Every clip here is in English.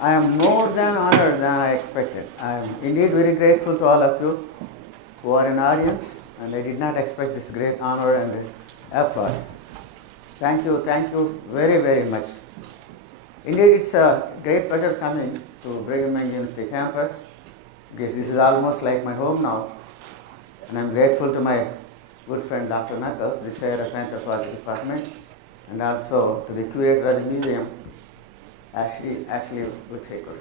I am more than honored than I expected. I am indeed very grateful to all of you who are in audience, and I did not expect this great honor and effort. Thank you very, very much. Indeed, it's a great pleasure coming to Brigham Young University campus, because this is almost like my home now. And I'm grateful to my good friend Dr. Knuckles, the chair of anthropology department, and also to the curator of the museum, Ashley Whittaker.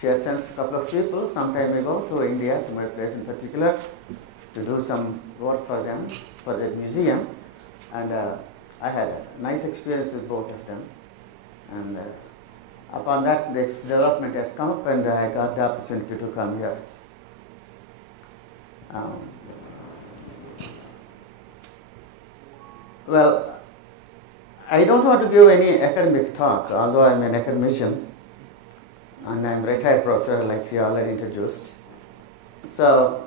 She has sent a couple of people some time ago to India, to my place in particular, to do some work for them, for the museum. And I had a nice experience with both of them. And upon that, this development has come up, and I got the opportunity to come here. Well, I don't want to give any academic talk, although I'm an academician, and I'm a retired professor, like she already introduced. So,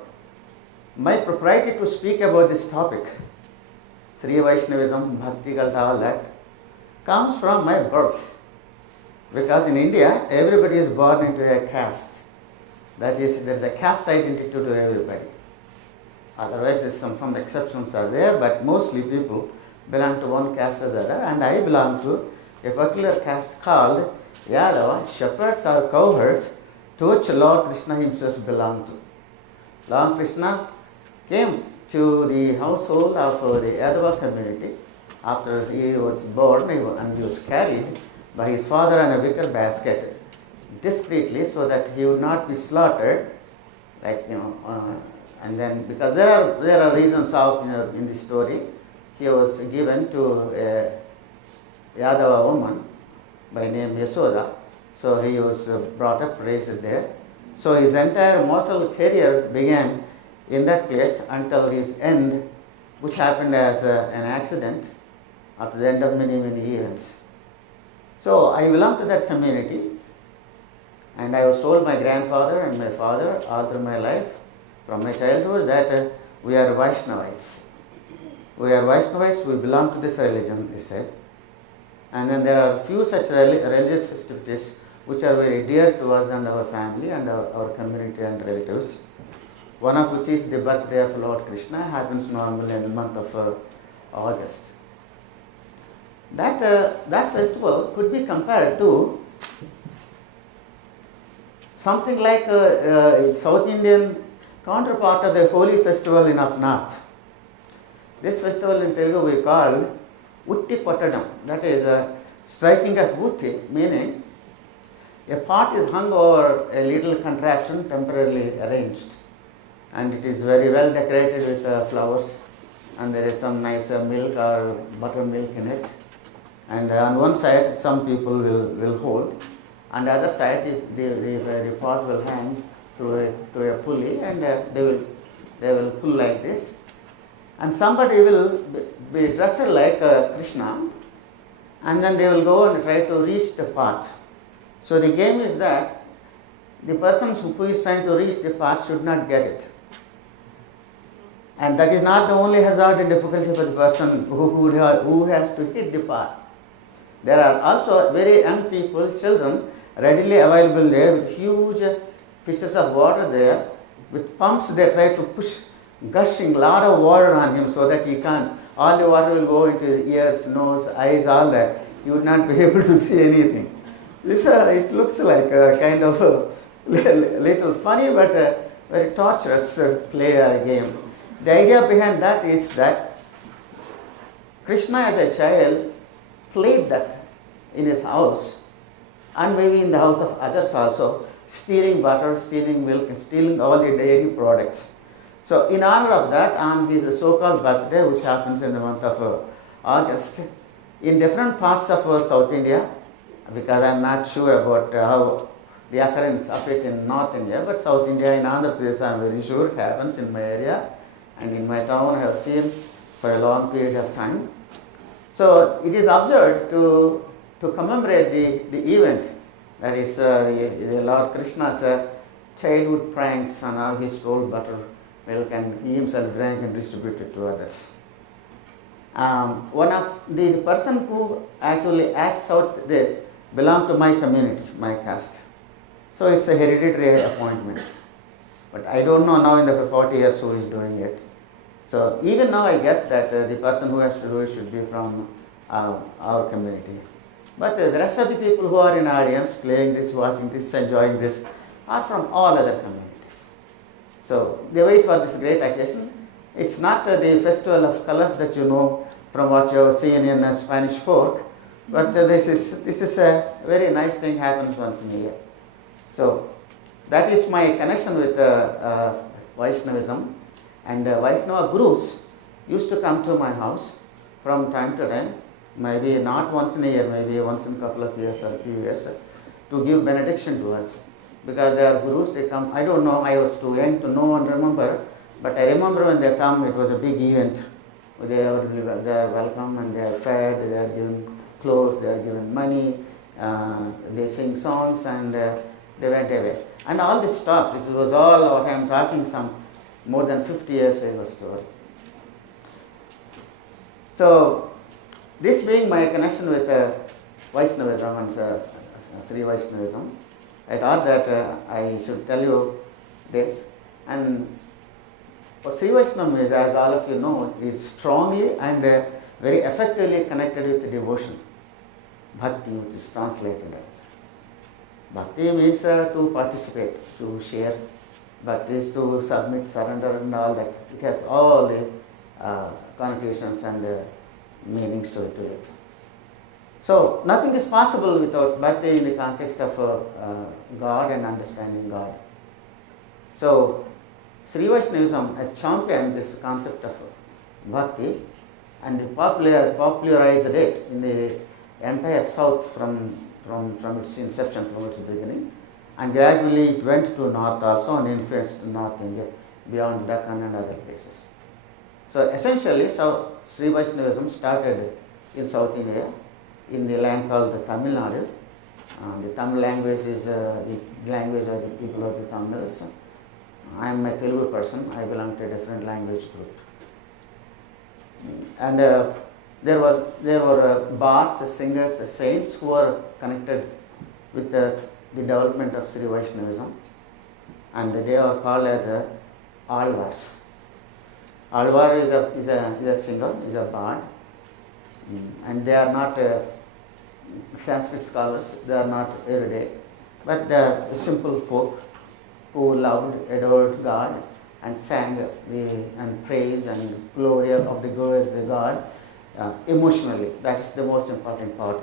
my propriety to speak about this topic, Sri Vaishnavism, Bhakti Cult, all that, comes from my birth. Because in India, everybody is born into a caste. That is, there is a caste identity to everybody. Otherwise, some exceptions are there, but mostly people belong to one caste or the other, and I belong to a particular caste called Yadava, shepherds or cowherds, to which Lord Krishna himself belonged to. Lord Krishna came to the household of the Yadava community after he was born, and he was carried by his father on a wicker basket discreetly so that he would not be slaughtered, and then because there are reasons of in the story. He was given to a Yadava woman by name Yasoda, so he was brought up, raised there. So his entire mortal career began in that place until his end, which happened as an accident after the end of many events. So I belong to that community, and I was told by grandfather and my father all through my life, from my childhood, that we are Vaishnavites. We are Vaishnavites, we belong to this religion, he said. And then there are few such religious festivities which are very dear to us and our family and our community and relatives. One of which is the birthday of Lord Krishna, happens normally in the month of August. That festival could be compared to something like South Indian counterpart of the holy festival in up north. This festival in Telugu we call Utti Kottadam, that is striking of Utti, meaning a pot is hung over a little contraption temporarily arranged, and it is very well decorated with flowers, and there is some nice milk or buttermilk in it, and on one side some people will hold, and the other side the pot will hang to a pulley, and they will pull like this. And somebody will be dressed like Krishna, and then they will go and try to reach the pot. So the game is that the person who is trying to reach the pot should not get it. And that is not the only hazard and difficulty for the person who has to hit the pot. There are also very young people, children, readily available there with huge pieces of water there. With pumps they try to push, gushing a lot of water on him so that he can't. All the water will go into his ears, nose, eyes, all that. He would not be able to see anything. It looks like a kind of a little funny but very torturous play or game. The idea behind that is that Krishna as a child played that in his house, and maybe in the house of others also, stealing butter, stealing milk, and stealing all the dairy products. So in honor of that, on this so-called birthday, which happens in the month of August, in different parts of South India, because I am not sure about how the occurrence of it in North India, but South India, in Andhra Pradesh, I am very sure it happens in my area, and in my town I have seen for a long period of time. So it is observed to commemorate the event, that is the Lord Krishna's childhood pranks on how he stole butter, milk, and he himself drank and distributed to others. One of the person who actually acts out this belong to my community, my caste. So it's a hereditary appointment. But I don't know now in the 40 years who is doing it. So even now I guess that the person who has to do it should be from our community. But the rest of the people who are in audience, playing this, watching this, enjoying this, are from all other communities. So they wait for this great occasion. It's not the festival of colors that you know from what you have seen in Spanish folk, but this is a very nice thing happens once in a year. So that is my connection with Vaishnavism. And Vaishnava gurus used to come to my house from time to time, maybe not once in a year, maybe once in a couple of years or a few years, to give benediction to us. Because they are gurus, they come, I don't know, I was too young to know and remember, but I remember when they come, it was a big event. They are welcome and they are fed, they are given clothes, they are given money, they sing songs and they went away. And all this stopped. It was all what I am talking some more than 50 years ago story. So this being my connection with Vaishnavism and Sri Vaishnavism, I thought that I should tell you this. And Sri Vaishnavism is, as all of you know, is strongly and very effectively connected with devotion. Bhakti, which is translated as. Bhakti means to participate, to share. Bhakti is to submit, surrender and all that. It has all the connotations and meanings to it. So nothing is possible without bhakti in the context of God and understanding God. So Sri Vaishnavism has championed this concept of bhakti and popularized it in the entire South from its inception, from its beginning, and gradually it went to North also and influenced North India beyond Deccan and other places. So essentially, Sri Vaishnavism started in South India, in the land called the Tamil Nadu. The Tamil language is the language of the people of the Tamils. I am a Telugu person, I belong to a different language group. And there were bards, singers, saints who were connected with the development of Sri Vaishnavism, and they are called as Alvars. Alvar is a singer, is a bard, and they are not Sanskrit scholars, they are not erudite, but they are simple folk who loved, adored God and sang and praised and glory of the God emotionally. That is the most important part.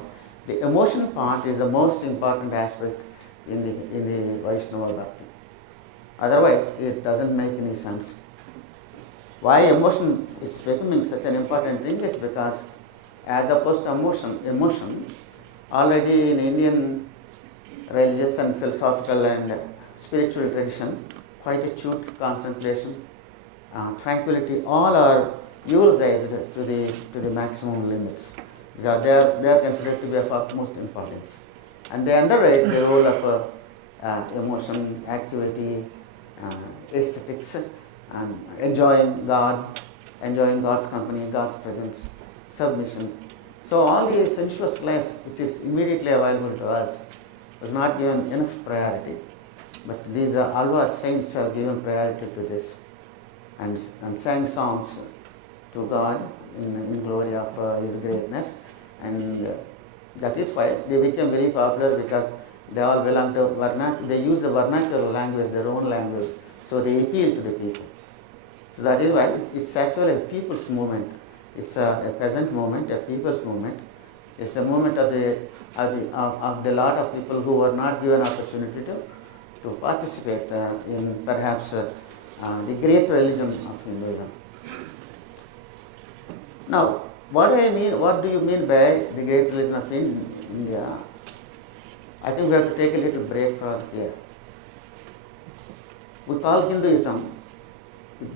The emotional part is the most important aspect in the Vaishnava Bhakti. Otherwise, it doesn't make any sense. Why emotion is becoming such an important thing is because, as opposed to emotion, already in Indian religious and philosophical and spiritual tradition, quietude, contemplation, tranquility, all are utilized to the maximum limits, because they are considered to be of utmost importance, and they underrate the role of emotion, activity, aesthetics, and enjoying God's company, God's presence, submission. So all the sensuous life which is immediately available to us was not given enough priority, but these Alva saints are given priority to this and sang songs to God in glory of His greatness, and that is why they became very popular, because they all belong to they use the vernacular language, their own language, so they appeal to the people. So that is why it's actually a people's movement. It's a peasant movement, a people's movement. It's a movement of the lot of people who were not given opportunity to participate in perhaps the great religion of Hinduism. Now, what do you mean by the great religion of India? I think we have to take a little break from here. We call Hinduism,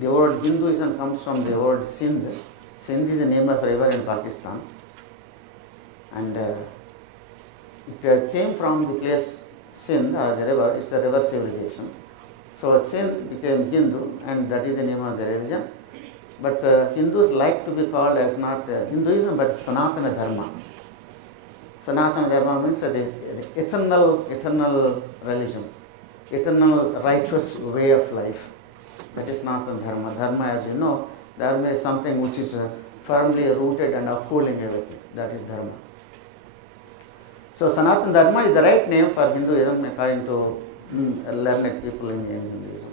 the word Hinduism comes from the word Sindh. Sindh is the name of a river in Pakistan, and it came from the place Sindh, the river. It's the river civilization. So Sindh became Hindu, and that is the name of the religion. But Hindus like to be called as not Hinduism but Sanatana Dharma. Sanatana Dharma means the eternal religion, eternal righteous way of life. That is Sanatana Dharma. Dharma, as you know, Dharma is something which is firmly rooted and upholding everything. That is Dharma. So Sanatana Dharma is the right name for Hinduism according to learned people in Hinduism.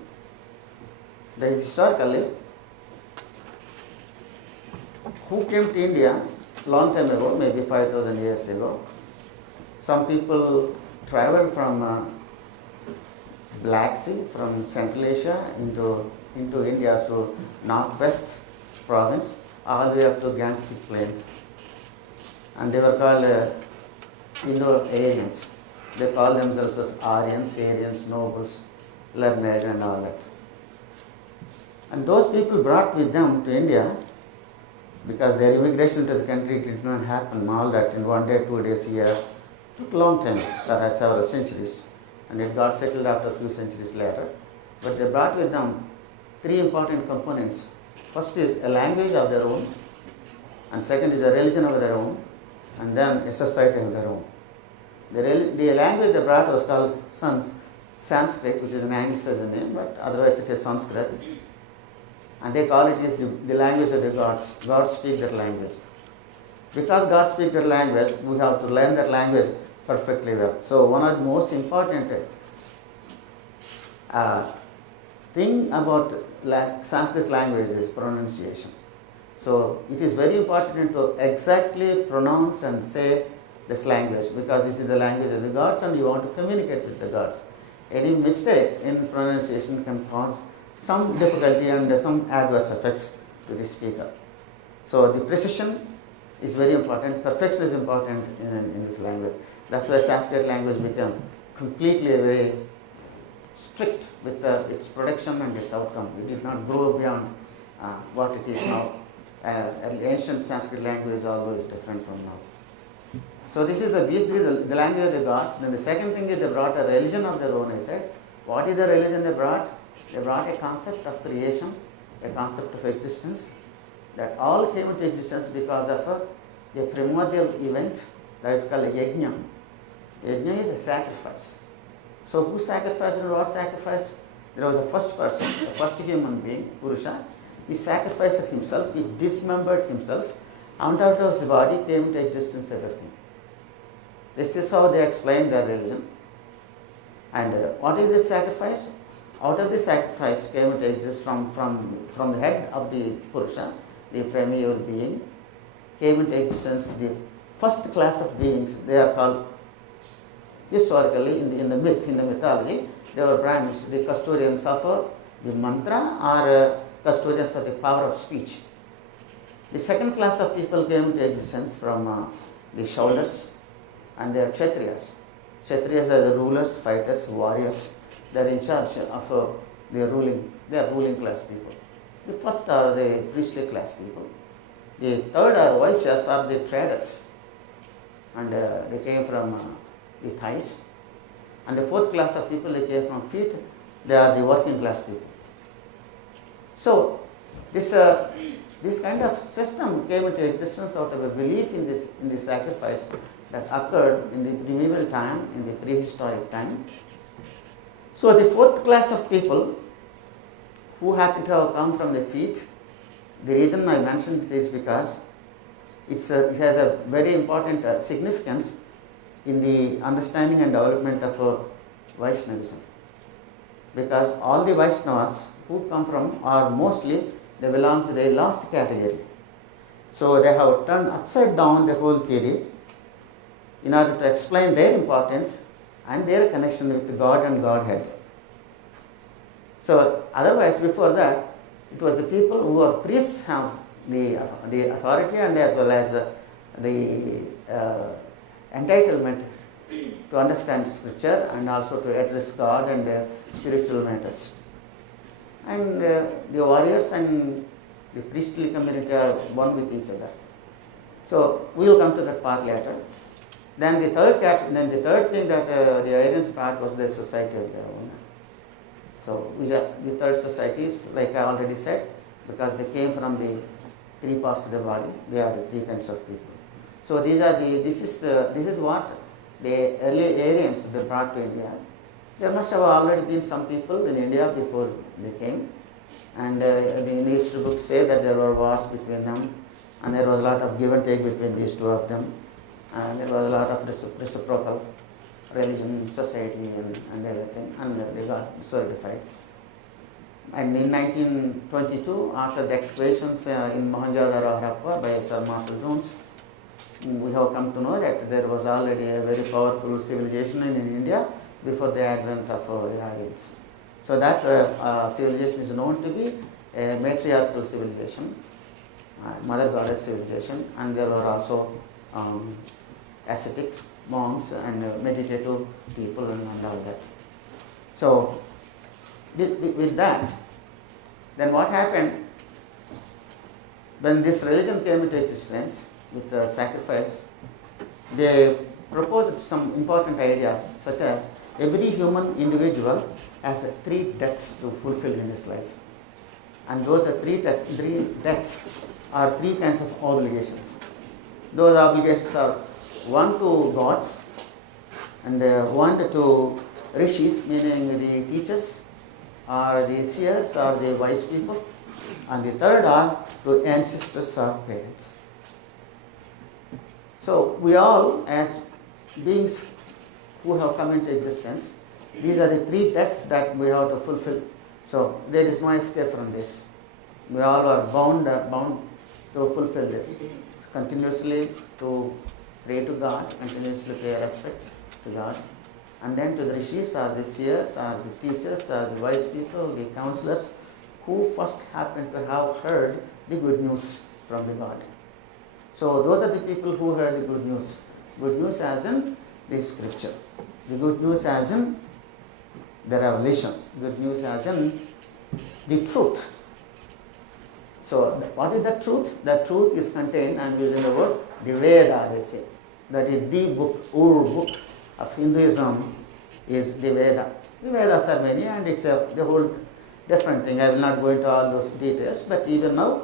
Historically, who came to India long time ago, maybe 5,000 years ago, some people traveled from Black Sea, from Central Asia into India, so northwest province, all the way up to Ganges Plains. And they were called Indo-Aryans. They call themselves as Aryans, nobles, learned and all that. And those people brought with them to India, because their immigration to the country did not happen all that in 1 day, 2 days, a year. It took a long time, perhaps several centuries, and it got settled after a few centuries later. But they brought with them 3 important components. First is a language of their own, and second is a religion of their own, and then a society of their own. The language they brought was called Sanskrit, which is an Anglicized name, but otherwise it is Sanskrit. And they call it is the language of the gods. Gods speak their language. Because gods speak their language, we have to learn that language perfectly well. So one of the most important thing about Sanskrit language is pronunciation. So it is very important to exactly pronounce and say this language, because this is the language of the gods and you want to communicate with the gods. Any mistake in pronunciation can cause some difficulty and some adverse effects to the speaker. So the precision is very important, perfection is important in this language. That's why Sanskrit language became completely very strict with its production and its outcome. It did not go beyond what it is now. Ancient Sanskrit language is always different from now. So this is the language of the gods. Then the second thing is they brought a religion of their own, I said. What is the religion they brought? They brought a concept of creation, a concept of existence, that all came into existence because of a primordial event that is called a yajna. Yajna is a sacrifice. So who sacrificed and what sacrifice? There was a first person, the first human being, Purusha. He sacrificed himself, he dismembered himself, and out of his body came into existence everything. This is how they explain their religion. And what is this sacrifice? Out of this sacrifice came into existence from the head of the Purusha, the primeval being, came into existence the first class of beings. They are called, historically, in the mythology, they were Brahmins, the custodians of the mantra or custodians of the power of speech. The second class of people came into existence from the shoulders, and they are Kshatriyas. Kshatriyas are the rulers, fighters, warriors. They are in charge of they are ruling class people. The first are the priestly class people. The third are Vaishyas, are the traders, and they came from the thighs. And the fourth class of people, they came from feet. They are the working class people. So this kind of system came into existence out of a belief in this sacrifice that occurred in the primeval time, in the prehistoric time. So the fourth class of people who happen to have come from the feet, the reason I mentioned it is because it has a very important significance in the understanding and development of Vaishnavism. Because all the Vaishnavas who come from are mostly, they belong to the last category. So they have turned upside down the whole theory in order to explain their importance and their connection with God and Godhead. So otherwise, before that, it was the people who are priests have the authority and as well as the entitlement to understand scripture and also to address God and spiritual matters. And the warriors and the priestly community are one with each other. So we will come to that part later. Then the third thing that the Aryans brought was their society of their own. So the third societies, like I already said, because they came from the 3 parts of the body, they are the 3 kinds of people. So this is what the early Aryans they brought to India. There must have already been some people in India before they came, and the history books say that there were wars between them, and there was a lot of give and take between these two of them, and there was a lot of reciprocal religion, society, and everything, and they got solidified. And in 1922, after the excavations in Mohenjo-daro, Harappa by Sir Marshall Jones, we have come to know that there was already a very powerful civilization in India before the advent of the Aryans. So that civilization is known to be a matriarchal civilization, mother goddess civilization, and there were also ascetics, monks, and meditative people and all that. So with that, then what happened when this religion came into existence with the sacrifice? They proposed some important ideas, such as every human individual has 3 debts to fulfill in his life, and those are 3 debts are 3 kinds of obligations. Those obligations are one to gods, and one to rishis, meaning the teachers, or the seers, or the wise people, and the third are to ancestors or parents. So we all, as beings who have come into existence, these are the 3 debts that we have to fulfill. So there is no escape from this. We all are bound to fulfill this. Continuously to pray to God, continuously pay respect to God, and then to the rishis, or the seers, or the teachers, or the wise people, the counselors, who first happen to have heard the good news from the God. So those are the people who heard the good news. Good news as in the scripture. The good news as in the revelation. Good news as in the truth. So what is the truth? The truth is contained, I am using the word, the Veda, they say. That is the book, old book of Hinduism is the Veda. The Vedas are many, and it's the whole different thing. I will not go into all those details, but even now,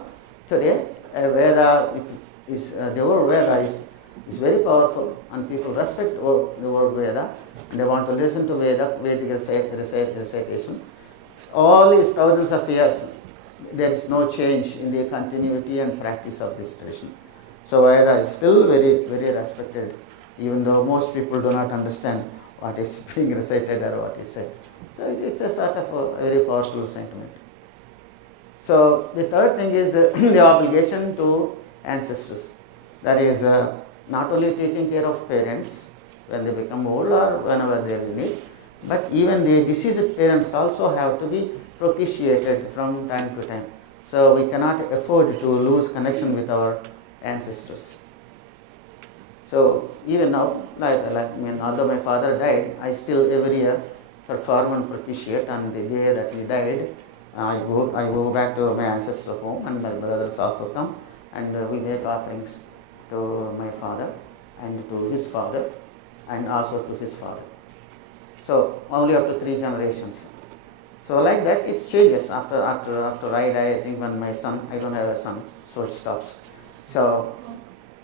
today, a Veda is the word Veda is very powerful, and people respect the word Veda, and they want to listen to Vedic recitation. All these thousands of years, there is no change in the continuity and practice of this tradition. So Veda is still very, very respected, even though most people do not understand what is being recited or what is said. So it's a sort of a very powerful sentiment. So the third thing is the obligation to ancestors. That is not only taking care of parents when they become old or whenever there is need, but even the deceased parents also have to be propitiated from time to time. So we cannot afford to lose connection with our ancestors. So even now, although my father died, I still every year perform and propitiate. On the day that he died, I go back to my ancestral home, and my brothers also come, and we make offerings to my father and to his father, and also to his father. So only up to 3 generations. So like that, it changes after I die. I think when my son, I don't have a son, so it stops. So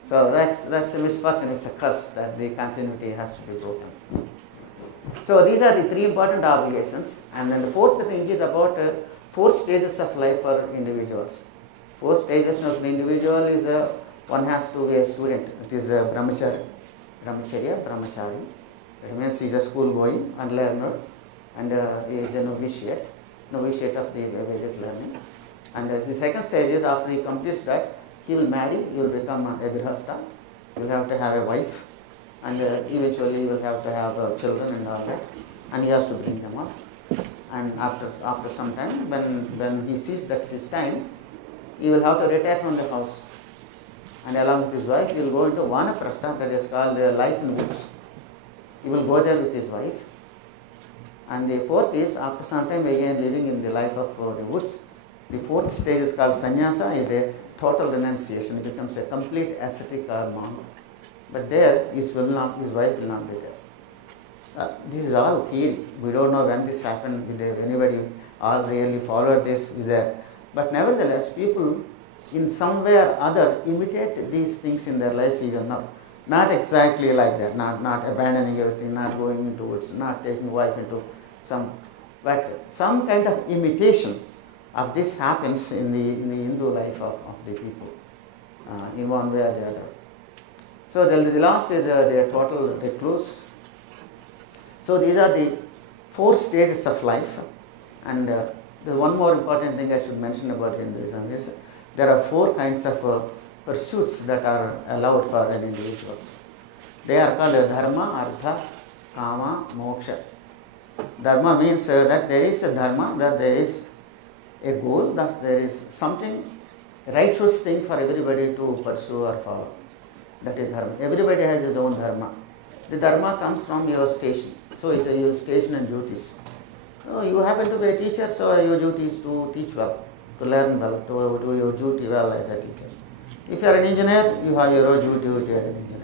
that's a misfortune, it's a curse that the continuity has to be broken. So these are the 3 important obligations, and then the 4th thing is about 4 stages of life for individuals. 4 stages of the individual is one has to be a student. It is a brahmachari. It means he is a school going and learner, and he is a novitiate of the Vedic learning. And the second stage is after he completes that, he will marry, he will become a grihastha, he will have to have a wife, and eventually he will have to have children and all that, and he has to bring them up. And after some time, when he sees that it is time, he will have to retire from the house, and along with his wife, he will go into vanaprastha, that is called life in woods. He will go there with his wife. And the 4th is, after some time again living in the life of the woods, the 4th stage is called sannyasa, is a total renunciation. It becomes a complete ascetic or monk. But there, his wife will not be there. This is all theory. We don't know when this happened, if anybody all really followed this is there. But nevertheless, people in some way or other imitate these things in their life even now. Not exactly like that, not abandoning everything, not going into woods, not taking wife into some, but some kind of imitation of this happens in the Hindu life of the people, in one way or the other. So the last is the total recluse. So these are the 4 stages of life, and there's one more important thing I should mention about Hinduism is there are 4 kinds of pursuits that are allowed for an individual. They are called dharma, artha, kama, moksha. Dharma means that there is a dharma, that there is a goal, that there is something righteous thing for everybody to pursue or follow. That is dharma. Everybody has his own dharma. The dharma comes from your station. So it's your station and duties. So you happen to be a teacher, so your duty is to teach well, to learn well, to do your duty well as a teacher. If you are an engineer, you have your own duty as an engineer.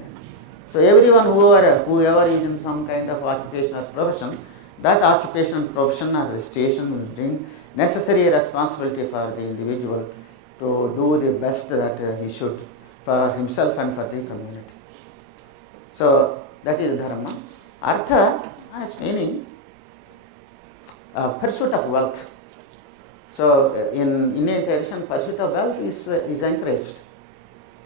So everyone whoever is in some kind of occupation or profession, that occupation and profession or station will bring necessary responsibility for the individual to do the best that he should for himself and for the community. So that is dharma. Artha has meaning pursuit of wealth. So in Indian tradition, pursuit of wealth is encouraged.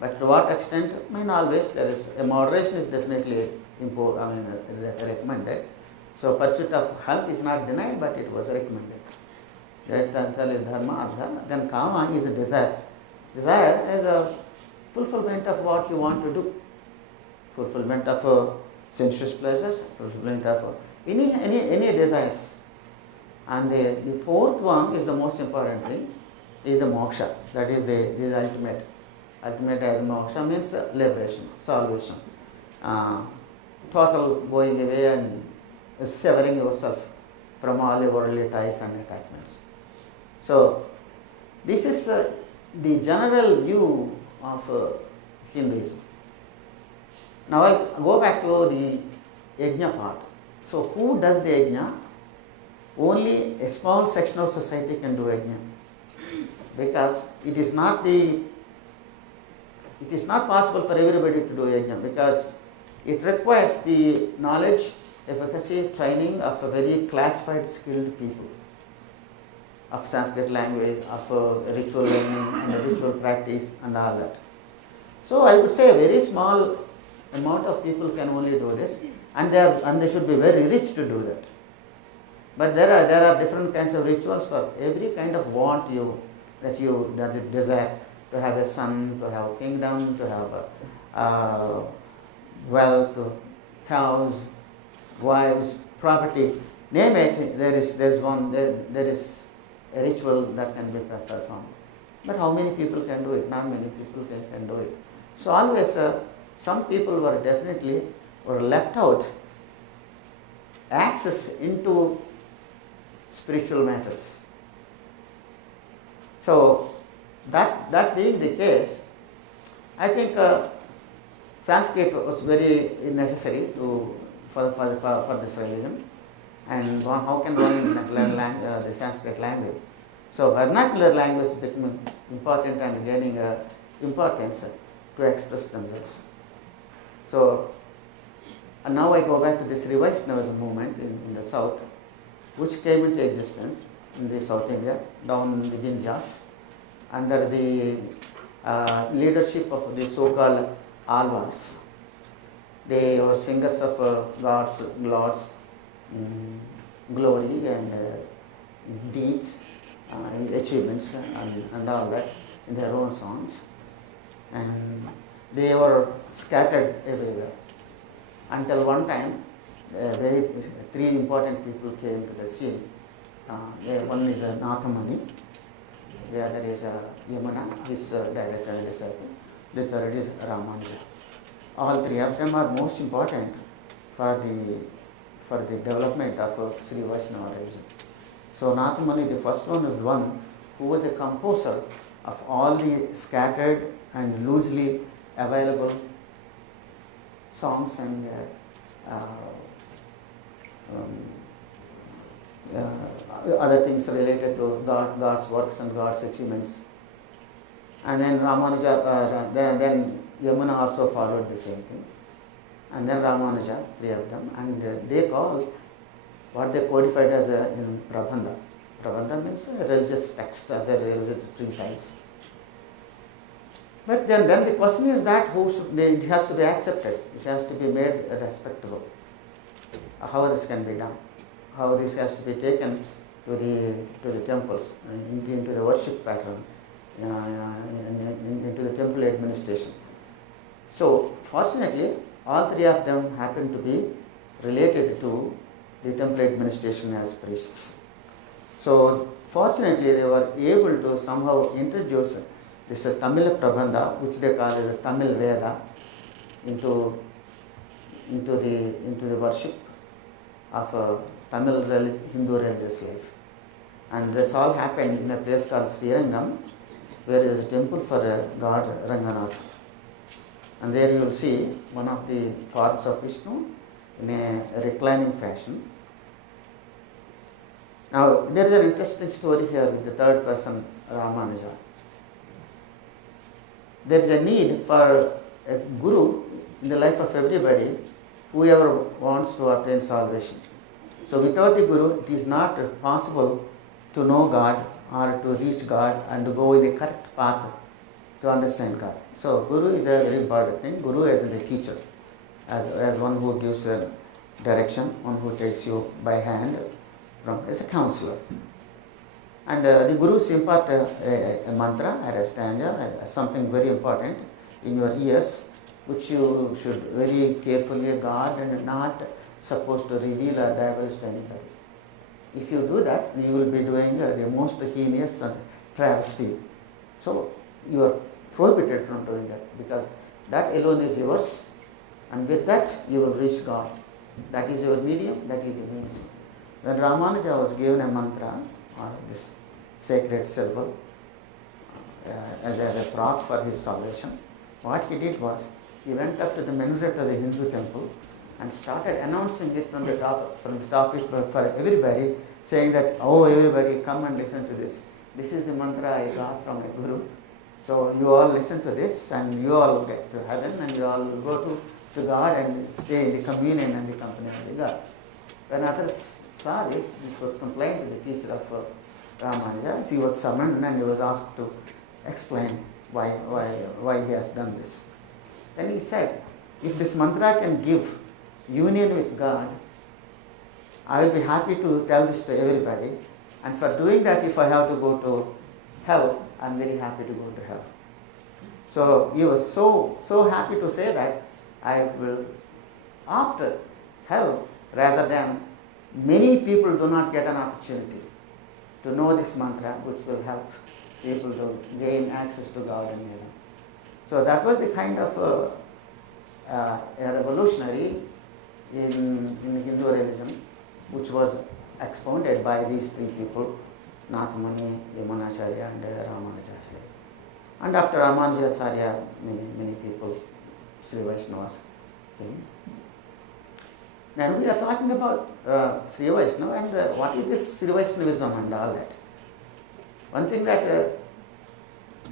But to what extent? I mean, always there is a moderation is definitely recommended. So pursuit of health is not denied, but it was recommended. That is dharma, artha. Then kama is a desire. Desire is a fulfillment of what you want to do. Fulfillment of sensuous pleasures, fulfillment of any desires. And the 4th one is the most important thing, is the moksha. That is the ultimate. Ultimate as moksha means liberation, salvation, total going away and severing yourself from all your worldly ties and attachments. So this is the general view of Hinduism. Now I'll go back to the yajna part. So who does the yajna? Only a small section of society can do yajna, because it is not possible for everybody to do yajna, because it requires the knowledge, efficacy, training of a very classified, skilled people, of Sanskrit language, of ritual learning and ritual practice and all that. So I would say a very small amount of people can only do this, and they should be very rich to do that. But there are different kinds of rituals for every kind of want that you desire. To have a son, to have a kingdom, to have wealth, house, wives, property, name it. There is a ritual that can be performed. But how many people can do it? Not many people can do it. So always some people were left out access into spiritual matters. So that being the case, I think Sanskrit was very necessary for this religion, and how can one learn the Sanskrit language? So vernacular language is becoming important and gaining importance to express themselves. So and now I go back to this Vaishnavism movement in the south, which came into existence in the South India, down in the Ginjas, under the leadership of the so-called Alvars. They were singers of God's glory and deeds, achievements and all that in their own songs. And they were scattered everywhere. Until one time, 3 important people came to the scene. One is Nathamani, the other is Yamuna, his director and disciple. The third is Ramanuja. All 3 of them are most important for the development of Sri Vaishnava religion. So Nathamani, the first one, is one who was the composer of all the scattered and loosely available songs and other things related to God's works and God's achievements. And then Ramanuja, then Yamuna also followed the same thing. And then Ramanuja, three of them, and they call what they codified as a Prabandha. Prabandha means a religious text, as a religious treatise. But then the question is that it has to be accepted, it has to be made respectable. How this can be done, how this has to be taken to the temples, into the worship pattern, into the temple administration. So fortunately, all three of them happen to be related to the temple administration as priests. So fortunately, they were able to somehow introduce this Tamil Prabandha, which they call as a Tamil Veda, into the worship of Tamil Hindu religious life. And this all happened in a place called Srirangam, where there is a temple for God Ranganath. And there you will see one of the forms of Vishnu in a reclining fashion. Now, there is an interesting story here with the third person, Ramanuja. There is a need for a guru in the life of everybody, whoever wants to obtain salvation. So without the guru, it is not possible to know God or to reach God and to go in the correct path to understand God. So guru is a very important thing. Guru as the teacher, as one who gives a direction, one who takes you by hand, as a counselor. And the gurus impart a mantra or a stanza, something very important in your ears, which you should very carefully guard and not supposed to reveal or divulge to anybody. If you do that, you will be doing the most heinous travesty. So you are prohibited from doing that, because that alone is yours, and with that you will reach God. That is your medium, that is your means. When Ramanuja was given a mantra, or this sacred symbol, as a prop for his salvation, what he did was, he went up to the minaret of the Hindu temple and started announcing it from the top for everybody, saying that, oh, everybody come and listen to this. This is the mantra I got from my guru. So you all listen to this, and you all get to heaven, and you all go to God and stay in the communion and the company of the God. When others saw this, which was complained to the teacher of Ramanuja, he was summoned and he was asked to explain why he has done this. Then he said, if this mantra can give union with God, I will be happy to tell this to everybody, and for doing that, if I have to go to hell, I am very happy to go to hell. So he was so happy to say that I will opt hell rather than many people do not get an opportunity to know this mantra, which will help people to gain access to God and heaven. So that was the kind of a revolutionary in Hindu religion, which was expounded by these three people, Nathamani, Yamunacharya and Ramanujacharya. And after Ramanujacharya, many people, Sri Vaishnavas came. Now we are talking about Sri Vaishnava and what is this Sri Vaishnavism and all that. One thing that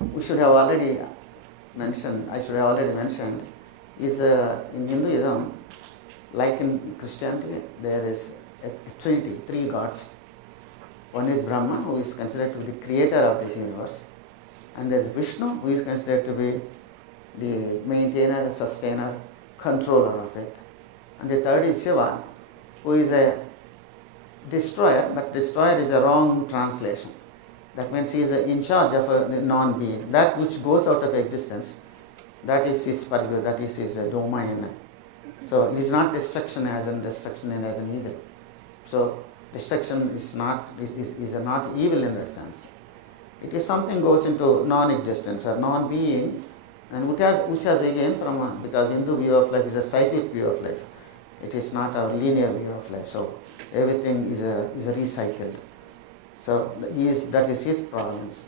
I should have already mentioned, is in Hinduism, like in Christianity, there is a trinity, three gods. One is Brahma, who is considered to be the creator of this universe, and there is Vishnu, who is considered to be the maintainer, sustainer, controller of it. And the third is Shiva, who is a destroyer, but destroyer is a wrong translation. That means he is in charge of a non-being. That which goes out of existence, that is his purview, that is his domain. So it is not destruction as in evil. So destruction is not evil in that sense. It is something goes into non-existence or non-being, and which has again because Hindu view of life is a cyclic view of life. It is not a linear view of life. So everything is recycled. So that is his province.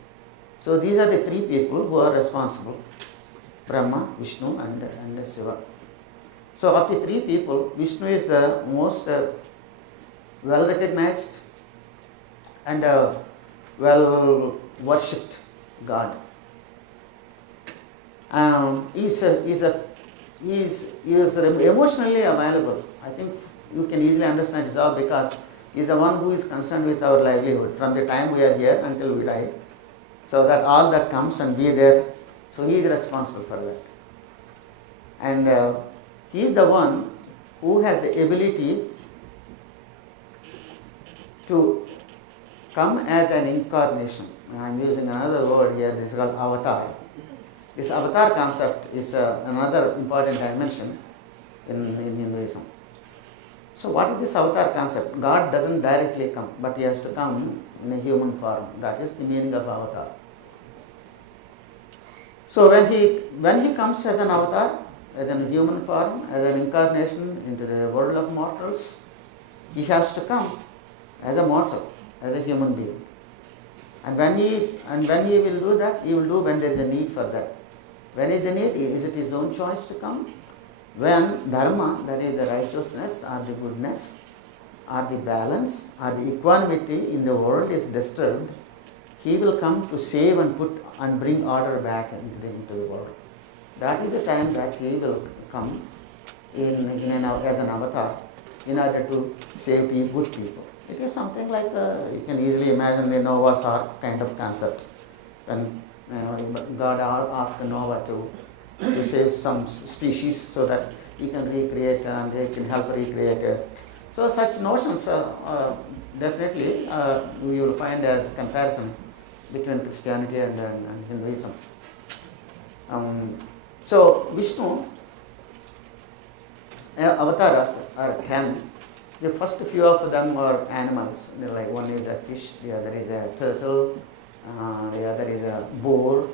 So these are the three people who are responsible: Brahma, Vishnu, and Shiva. So of the three people, Vishnu is the most well recognized and well worshipped God. is emotionally available. I think you can easily understand his job because he is the one who is concerned with our livelihood from the time we are here until we die. So that all that comes and be there, so he is responsible for that. And he is the one who has the ability to come as an incarnation. I am using another word here, this is called avatar. This avatar concept is another important dimension in Hinduism. So what is this avatar concept? God doesn't directly come, but he has to come in a human form. That is the meaning of avatar. So when he comes as an avatar, as a human form, as an incarnation into the world of mortals, he has to come as a mortal, as a human being. And when he will do that, he will do when there is a need for that. When is the need? Is it his own choice to come? When dharma, that is the righteousness or the goodness or the balance or the equanimity in the world is disturbed, he will come to save and put and bring order back into the world. That is the time that he will come as an avatar in order to save good people. It is something like you can easily imagine the Noah's Ark kind of concept. When God asked Noah to save some species so that he can recreate and they can help recreate it. So such notions definitely you will find as a comparison between Christianity and Hinduism. So Vishnu avatars are 10. The first few of them are animals. Like one is a fish, the other is a turtle, the other is a boar,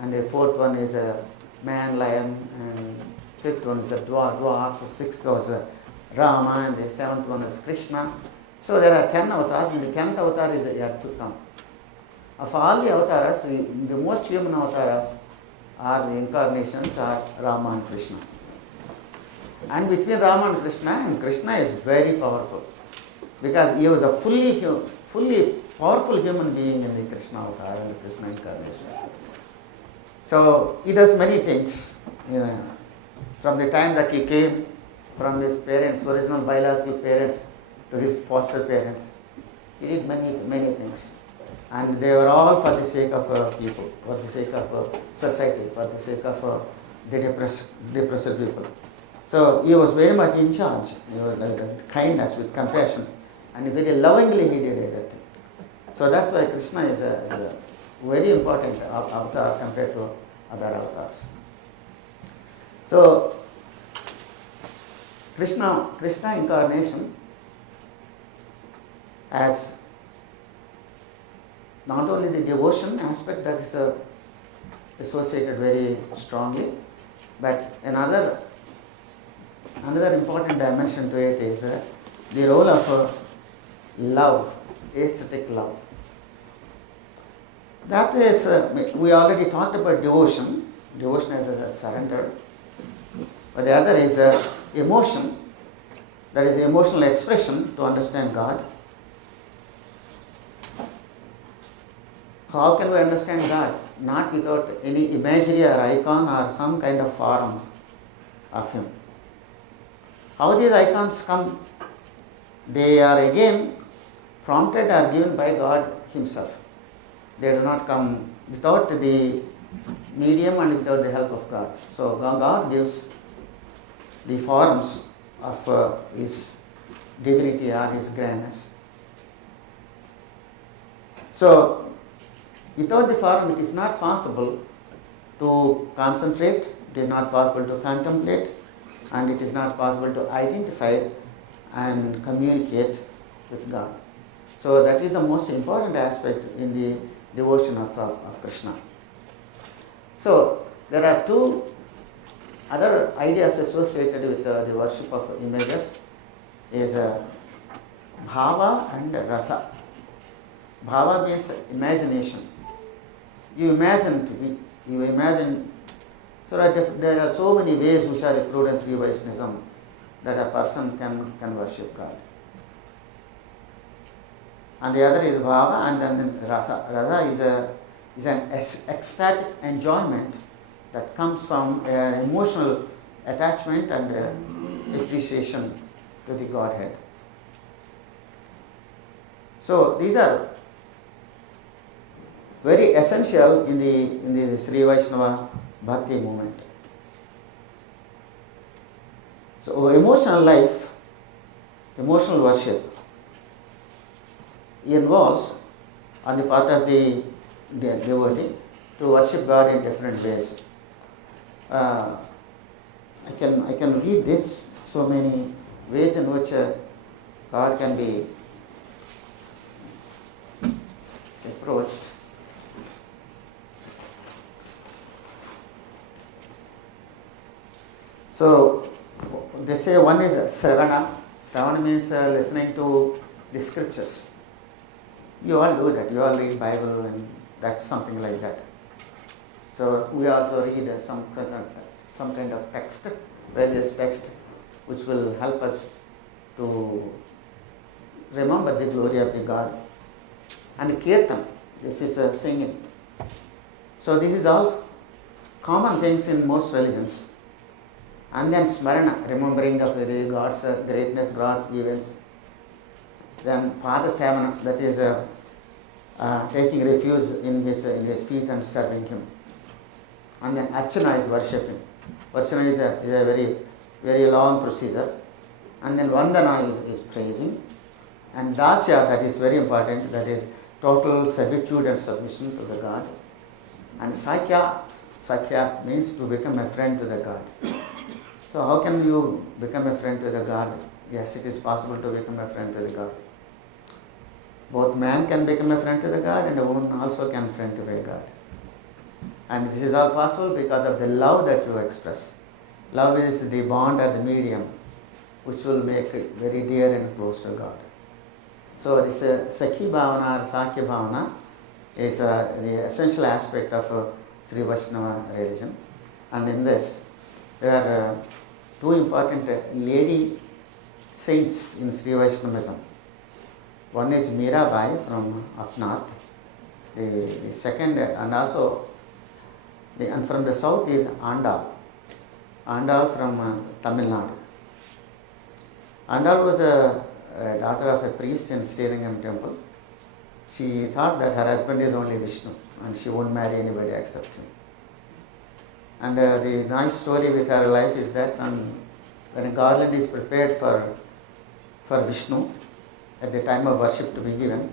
and the fourth one is a man, lion, and fifth one is a dwarf, the sixth was Rama, and the seventh one is Krishna. So there are 10 avatars, and the 10th avatar is yet to come. Of all the avatars, the most human avatars are the incarnations are Rama and Krishna. And between Rama and Krishna is very powerful because he was a fully powerful human being in the Krishna avatar and the Krishna incarnation. So he does many things. From the time that he came from his parents, original biological parents, to his foster parents, he did many things. And they were all for the sake of people, for the sake of society, for the sake of the depressed people. So he was very much in charge. He was like kindness with compassion, and very lovingly he did everything. So that's why Krishna is a very important avatar compared to other avatars. So Krishna incarnation as not only the devotion aspect that is associated very strongly, but another important dimension to it is the role of love, aesthetic love. That is, we already talked about devotion. Devotion is a surrender. But the other is emotion, that is emotional expression to understand God. How can we understand God? Not without any imagery or icon or some kind of form of Him. How these icons come? They are again prompted or given by God Himself. They do not come without the medium and without the help of God. So God gives the forms of His divinity or His grandness. So without the form, it is not possible to concentrate, it is not possible to contemplate, and it is not possible to identify and communicate with God. So that is the most important aspect in the devotion of Krishna. So there are two other ideas associated with the worship of images is bhava and rasa. Bhava means imagination. You imagine to be, you imagine, so that there are so many ways which are included in Sri Vaishnavism that a person can worship God. And the other is bhava, and then rasa. Rasa is an ecstatic enjoyment that comes from emotional attachment and appreciation to the Godhead. So these are very essential in the Sri Vaishnava Bhakti movement. So emotional life, emotional worship involves on the part of the devotee to worship God in different ways. I can read this, so many ways in which God can be approached. So they say one is Sravana. Sravana means listening to the scriptures. You all do that. You all read Bible, and that's something like that. So we also read some kind of text, religious text, which will help us to remember the glory of the God. And kirtan, this is singing. So this is all common things in most religions. And then smarana, remembering of the God's greatness, God's events. Then padasavana, that is taking refuge in his feet and serving him. And then archana is worshipping. Archana is a very, very long procedure. And then vandana is praising. And dasya, that is very important, that is total servitude and submission to the God. And sakya means to become a friend to the God. So how can you become a friend to the God? Yes, it is possible to become a friend to the God. Both man can become a friend to the God, and a woman also can friend to the God. And this is all possible because of the love that you express. Love is the bond or the medium which will make it very dear and close to God. So this Sakhi Bhavana or Sakya Bhavana is the essential aspect of Sri Vaishnava religion. And in this, there are two important lady saints in Sri Vaishnavism. One is Mirabai from up north. The second, and also and from the south is Andal. Andal from Tamil Nadu. Andal was a daughter of a priest in Srirangam temple. She thought that her husband is only Vishnu and she won't marry anybody except him. And the nice story with her life is that when a garland is prepared for Vishnu at the time of worship to be given,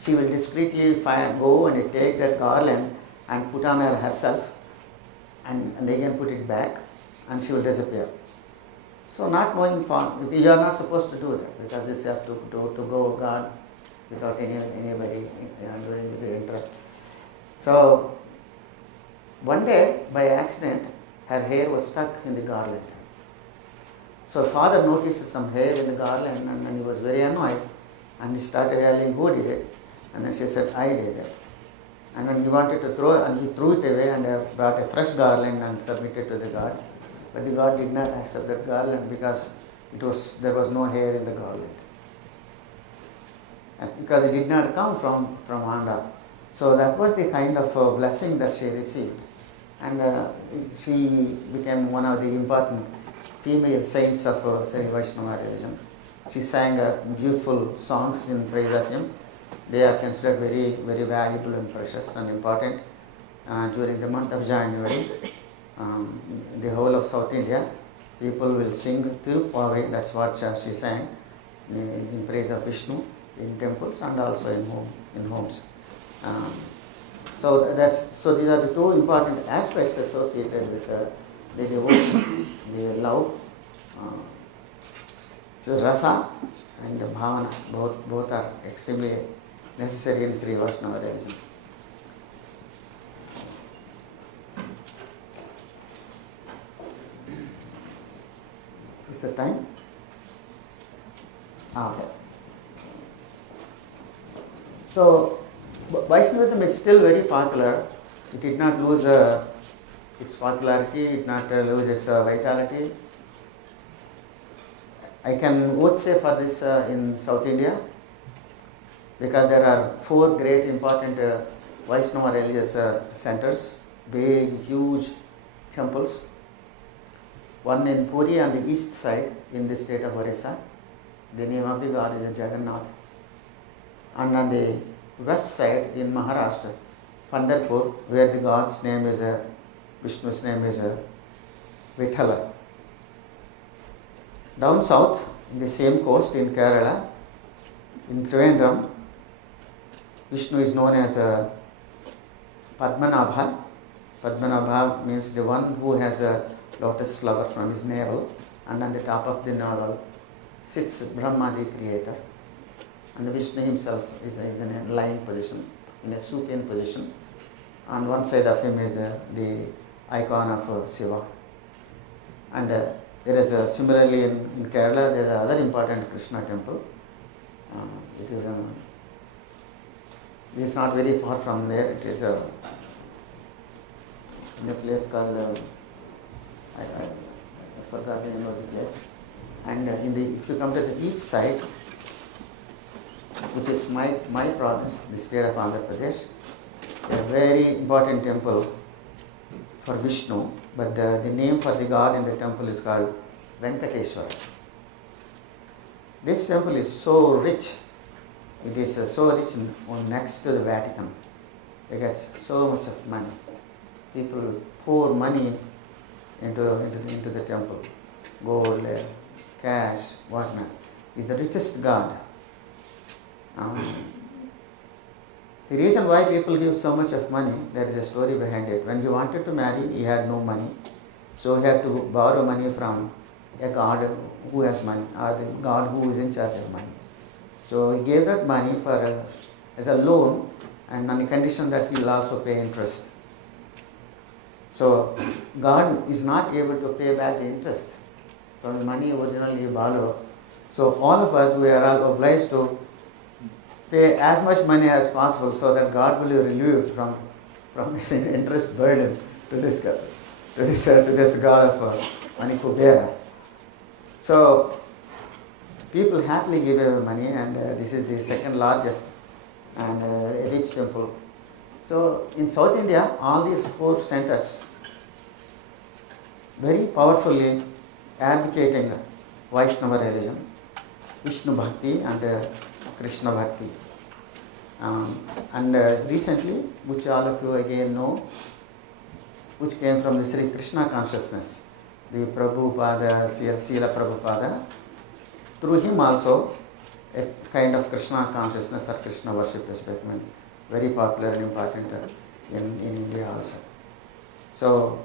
she will discreetly go and take that garland and put on her herself and again put it back, and she will disappear. So not knowing you are not supposed to do that, because it's just to go God without anybody doing the interest. So one day, by accident, her hair was stuck in the garland. So father noticed some hair in the garland, and then he was very annoyed, and he started yelling, "Who did it?" And then she said, "I did it." And then he wanted to throw, and he threw it away and brought a fresh garland and submitted to the God. But the God did not accept that garland because there was no hair in the garland. And because it did not come from Anda. So that was the kind of blessing that she received. And she became one of the important female saints of Sri Vaishnava religion. She sang beautiful songs in praise of him. They are considered very, very valuable and precious and important. During the month of January, the whole of South India, people will sing Tirupavai, that's what she sang, in praise of Vishnu in temples and also in homes. So these are the two important aspects associated with the devotion, the love. So rasa and bhavana, both are extremely necessary in Sri Vaishnava religion. Is the time? Okay. So Vaishnavism is still very popular. It did not lose its popularity, it did not lose its vitality. I can vote say for this in South India, because there are 4 great important Vaishnava religious centers big, huge temples. One in Puri on the east side in the state of Orissa. The name of the god is Jagannath. And on the west side in Maharashtra, Pandharpur, where the god's name is Vishnu's name is Vithala. Down south, in the same coast in Kerala, in Trivandrum, Vishnu is known as Padmanabha. Padmanabha means the one who has a lotus flower from his navel, and on the top of the navel sits Brahma, the creator. And Vishnu himself is in a lying position, in a supine position. On one side of him is the icon of Shiva. And there is similarly in Kerala, there is another important Krishna temple. It is not very far from there. It is in a place called, I forgot the name of the place. And if you come to the east side, which is my province, the state of Andhra Pradesh, a very important temple for Vishnu, but the name for the god in the temple is called Venkateshwara. This temple is so rich. It is so rich next to the Vatican. They get so much of money. People pour money into the temple. Gold, cash, whatnot. It's the richest god. The reason why people give so much of money, there is a story behind it. When he wanted to marry, he had no money. So he had to borrow money from a god who has money, or the god who is in charge of money. So he gave that money as a loan, and on the condition that he will also pay interest. So God is not able to pay back the interest from the money originally borrowed. So all of us, we are all obliged to pay as much money as possible so that God will be relieved from his interest burden to this god of money Kubera. So people happily give away money, and this is the second largest and rich temple. So in South India, all these four centers very powerfully advocating Vaishnava religion, Vishnu Bhakti and Krishna Bhakti. And recently, which all of you again know, which came from the Sri Krishna consciousness, the Prabhupada, Srila Prabhupada. Through him also, a kind of Krishna consciousness or Krishna worship is becoming very popular and important in India also. So,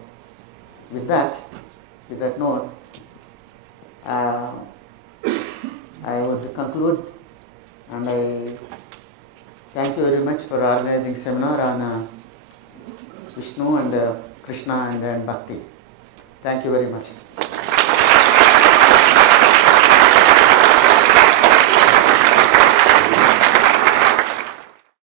with that note, I would conclude, and I thank you very much for organizing seminar on Vishnu and Krishna and Bhakti. Thank you very much.